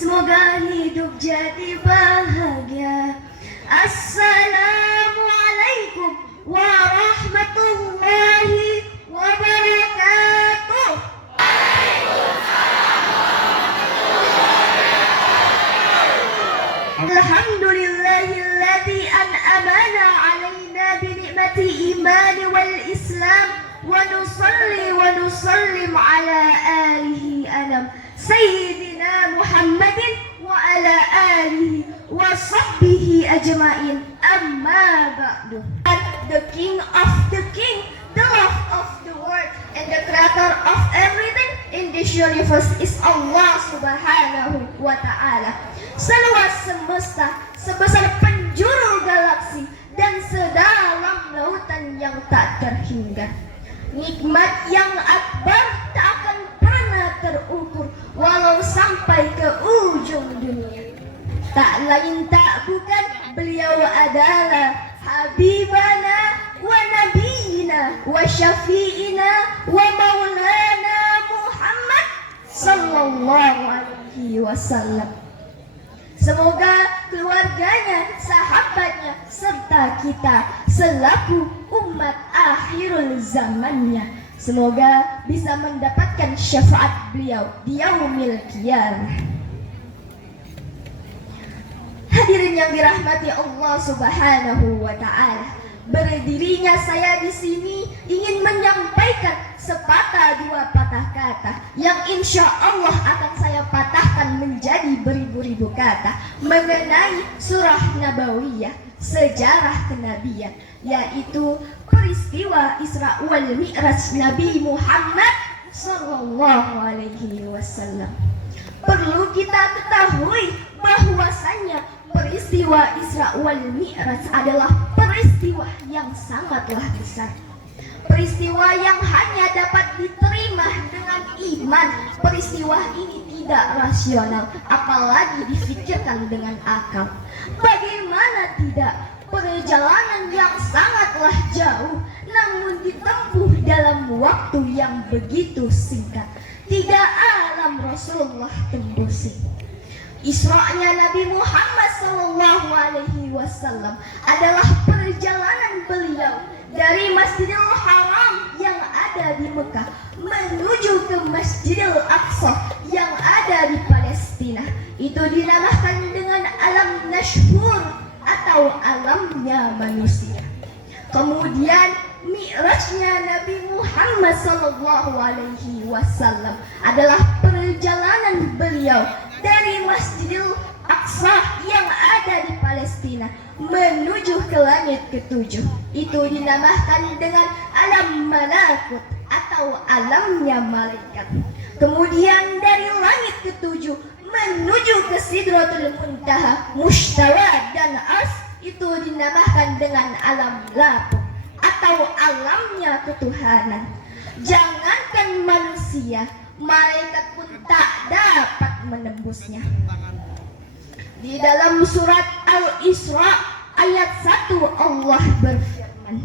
Semoga hidup jadi bahagia. Assalamualaikum warahmatullahi wabarakatuh. Alhamdulillahilladzi an'amana 'alaina bi ni'mati imani wal islam wa nusallim ala alihi alam sayyidina Muhammadin wa ala alihi wa sahbihi ajma'in, amma ba'du. The king of the king, the love of the world, and the creator of everything in this universe is Allah subhanahu wa ta'ala. Seluas semesta, sebesar penjuru galaksi, dan sedalam lautan yang tak terhingga. Nikmat yang akbar tak akan pernah terukur, walau sampai ke ujung dunia. Tak lain tak bukan, beliau adalah Habibana wa Nabiyina wa Syafi'ina wa Maulana Muhammad sallallahu alaihi wasallam. Semoga keluarganya, sahabatnya, serta kita selaku umat akhirul zamannya, semoga bisa mendapatkan syafaat beliau di yaumil qiyamah. Hadirin yang dirahmati Allah Subhanahu wa ta'ala, berdirinya saya di sini ingin menyampaikan sepatah dua patah kata yang insya Allah akan saya patahkan menjadi beribu-ribu kata mengenai surah Nabawiyah, sejarah kenabian, yaitu peristiwa Isra wal Mi'raj Nabi Muhammad sallallahu alaihi wasallam. Perlu kita ketahui bahwasannya peristiwa Isra wal Mi'raj adalah peristiwa yang sangatlah besar. Peristiwa yang hanya dapat diterima dengan iman. Peristiwa ini tidak rasional, apalagi difikirkan dengan akal. Bagaimana tidak? Perjalanan yang sangatlah jauh, namun ditempuh dalam waktu yang begitu singkat. 3 alam Rasulullah tembusi. Isra'nya Nabi Muhammad SAW adalah perjalanan beliau dari Masjidil Haram yang ada di Mekah menuju ke Masjidil Aqsa yang ada di Palestina. Itu dinamakan dengan alam Nashhur atau alamnya manusia. Kemudian Mi'rajnya Nabi Muhammad SAW adalah perjalanan beliau dari Masjidil Aqsa yang ada di Palestina menuju ke langit ke-7. Itu dinamakan dengan alam malakut atau alamnya malaikat. Kemudian dari langit ke-7 menuju ke Sidratul Muntaha, Mustawa dan Ars, itu dinamakan dengan alam lapuk atau alamnya ketuhanan. Jangankan manusia, malaikat pun tak dapat menembusnya. Di dalam surat Al-Isra ayat 1 Allah berfirman,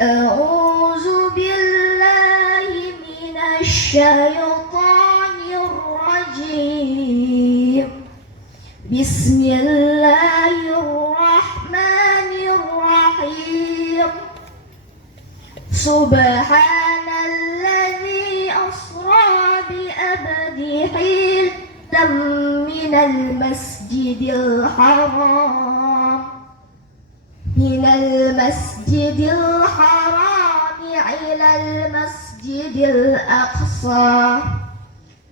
A'udzu billahi minasy syaithanir rajim. Bismillahirrahmanirrahim. Subhanalladzi asra bi abdihi minal masjidil haram ilal masjidil aqsa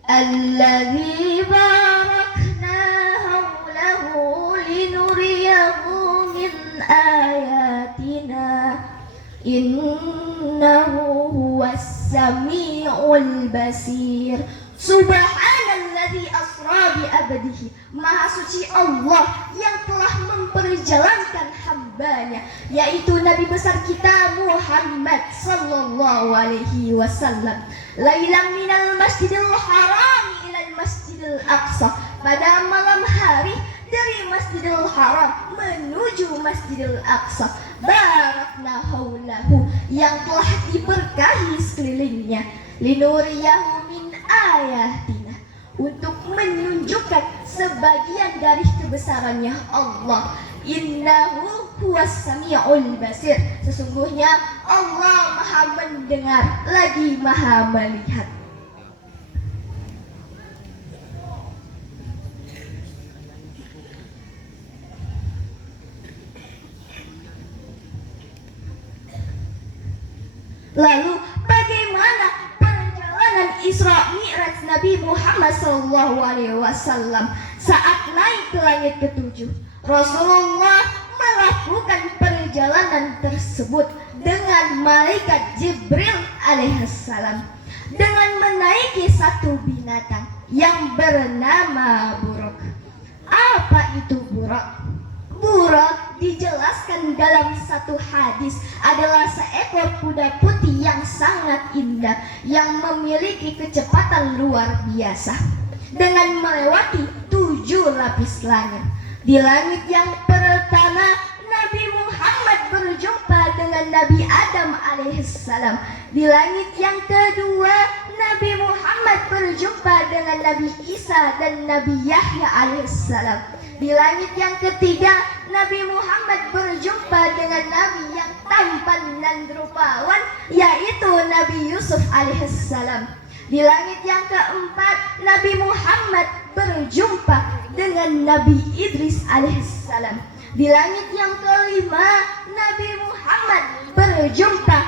alladzi barakna hawlahu linuriyahu min ayatina innahu huwas sami'ul basir. Subhanalladzi asra bi abdihi, maha suci Allah yang telah memperjalankan hambanya, yaitu Nabi besar kita Muhammad sallallahu alaihi wasallam, lailan minal masjidil haram ilal masjidil aqsa, pada malam hari dari Masjidil Haram menuju Masjidil Aqsa, barakna haulahu, yang telah diberkahi sekelilingnya, linuriyahu min ayatina, untuk menunjukkan sebagian dari kebesarannya Allah. Innahu huwas sami'ul basir. Sesungguhnya Allah Maha mendengar lagi Maha melihat. Lalu bagaimana perjalanan Isra Mi'raj Nabi Muhammad SAW saat naik ke langit ketujuh? Rasulullah melakukan perjalanan tersebut dengan malaikat Jibril alaihissalam dengan menaiki satu binatang yang bernama buruk. Apa itu buruk? Buruk dijelaskan dalam satu hadis adalah seekor kuda putih yang sangat indah yang memiliki kecepatan luar biasa dengan melewati 7 lapis langit. Di langit yang pertama Nabi Muhammad berjumpa dengan Nabi Adam alaihissalam. Di langit yang kedua Nabi Muhammad berjumpa dengan Nabi Isa dan Nabi Yahya alaihissalam. Di langit yang ketiga Nabi Muhammad berjumpa dengan Nabi yang tampan dan rupawan, yaitu Nabi Yusuf alaihissalam. Di langit yang keempat Nabi Muhammad berjumpa dengan Nabi Idris alaihissalam. Di langit yang kelima Nabi Muhammad berjumpa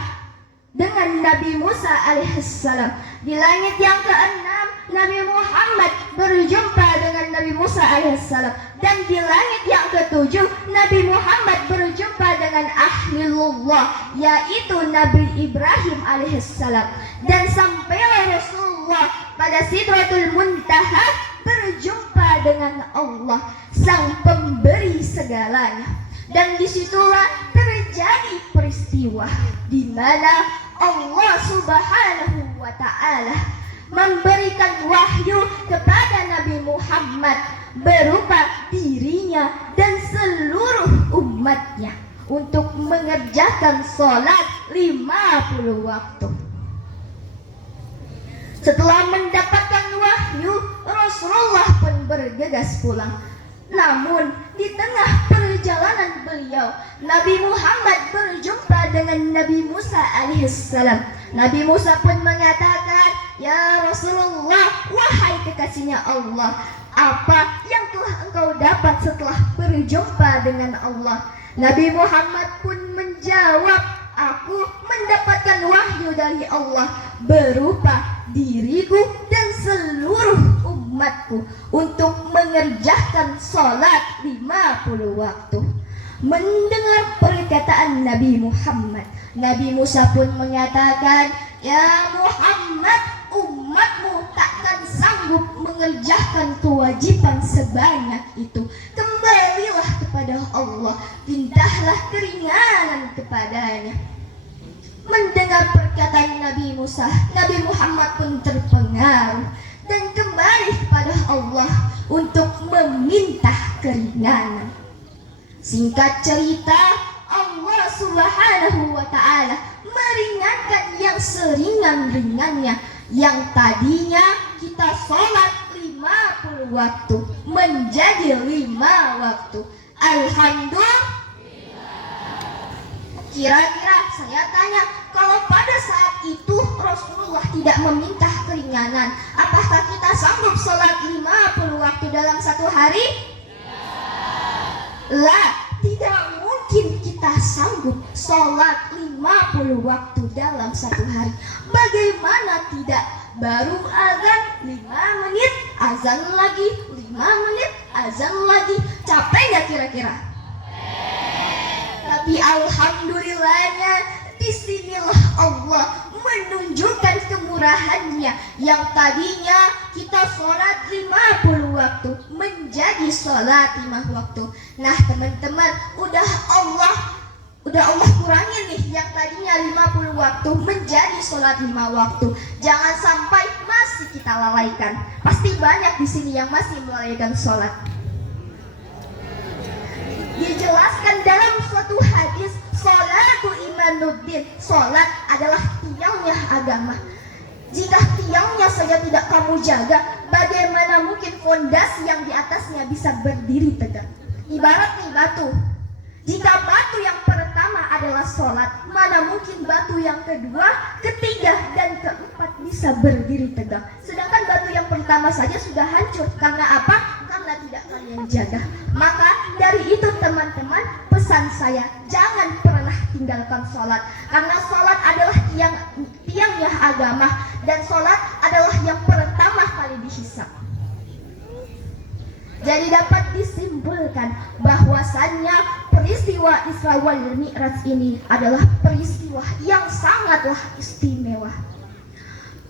dengan Nabi Musa alaihissalam. Di langit yang keenam Nabi Muhammad berjumpa dengan Nabi Musa alaihissalam. Dan di langit yang ketujuh Nabi Muhammad berjumpa dengan Ahlullah, yaitu Nabi Ibrahim alaihissalam. Dan sampailah Rasulullah pada Sidratul Muntaha berjumpa dengan Allah, sang pemberi segalanya. Dan disitulah terjadi peristiwa di mana Allah Subhanahu wa Ta'ala memberikan wahyu kepada Nabi Muhammad berupa dirinya dan seluruh umatnya untuk mengerjakan sholat 50 waktu. Setelah mendapatkan wahyu, Rasulullah pun bergegas pulang. Namun di tengah perjalanan beliau, Nabi Muhammad berjumpa dengan Nabi Musa alaihissalam. Nabi Musa pun mengatakan, "Ya Rasulullah, wahai kekasihnya Allah, apa yang telah engkau dapat setelah berjumpa dengan Allah?" Nabi Muhammad pun menjawab, "Aku mendapatkan wahyu dari Allah berupa diriku dan seluruh umatku untuk mengerjakan sholat 50 waktu." Mendengar perkataan Nabi Muhammad, Nabi Musa pun mengatakan, "Ya Muhammad, umatmu takkan sanggup mengerjakan kewajiban sebanyak itu. Kembalilah kepada Allah, mintalah keringanan kepadanya." Mendengar perkataan Nabi Musa, Nabi Muhammad pun terpengaruh dan kembali kepada Allah untuk meminta keringanan. Singkat cerita, Allah Subhanahu wa Ta'ala meringankan yang seringan-ringannya, yang tadinya kita sholat 50 waktu menjadi 5 waktu. Alhamdulillah. Kira-kira saya tanya, kalau pada saat itu Rasulullah tidak meminta keringanan, apakah kita sanggup sholat 50 waktu dalam satu hari? Lah, tidak mungkin kita sanggup sholat 50 waktu dalam satu hari. Bagaimana tidak? Baru azan 5 menit, azan lagi 5 menit, azan lagi. Capek nggak kira-kira? Tapi alhamdulillahnya disinilah Allah menunjukkan kemurahannya, yang tadinya kita sholat 50 waktu menjadi sholat 5 waktu. Nah teman-teman, udah Allah kurangin nih, yang tadinya 50 waktu menjadi sholat 5 waktu. Jangan sampai masih kita lalaikan. Pasti banyak di sini yang masih melalaikan sholat. Dijelaskan dalam suatu hadis, sholatu imanuddin, sholat adalah tiangnya agama. Jika tiangnya saja tidak kamu jaga, bagaimana mungkin fondasi yang di atasnya bisa berdiri tegak? Ibarat nih batu. Jika batu yang pertama adalah sholat, mana mungkin batu yang kedua, ketiga, dan keempat bisa berdiri tegak. Sedangkan batu yang pertama saja sudah hancur. Karena apa? Karena tidak kalian jaga. Maka dari itu teman-teman, pesan saya, jangan pernah tinggalkan sholat. Karena sholat adalah tiangnya agama. Dan sholat adalah yang pertama kali dihisab. Jadi dapat disimpulkan bahwasannya peristiwa Isra wal Mi'raj ini adalah peristiwa yang sangatlah istimewa.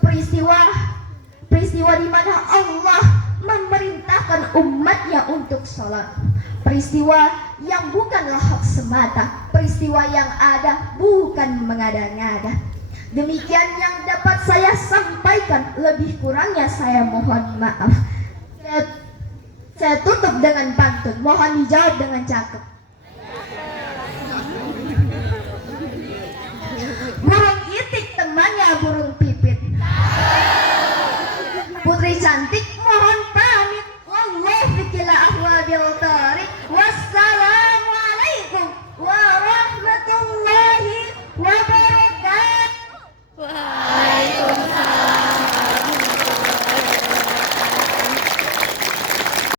Peristiwa di mana Allah memerintahkan umatnya untuk sholat. Peristiwa yang bukanlah hak semata, peristiwa yang ada bukan mengada-ngada. Demikian yang dapat saya sampaikan, lebih kurangnya saya mohon maaf. Saya tutup dengan pantun, mohon dijawab dengan cakep.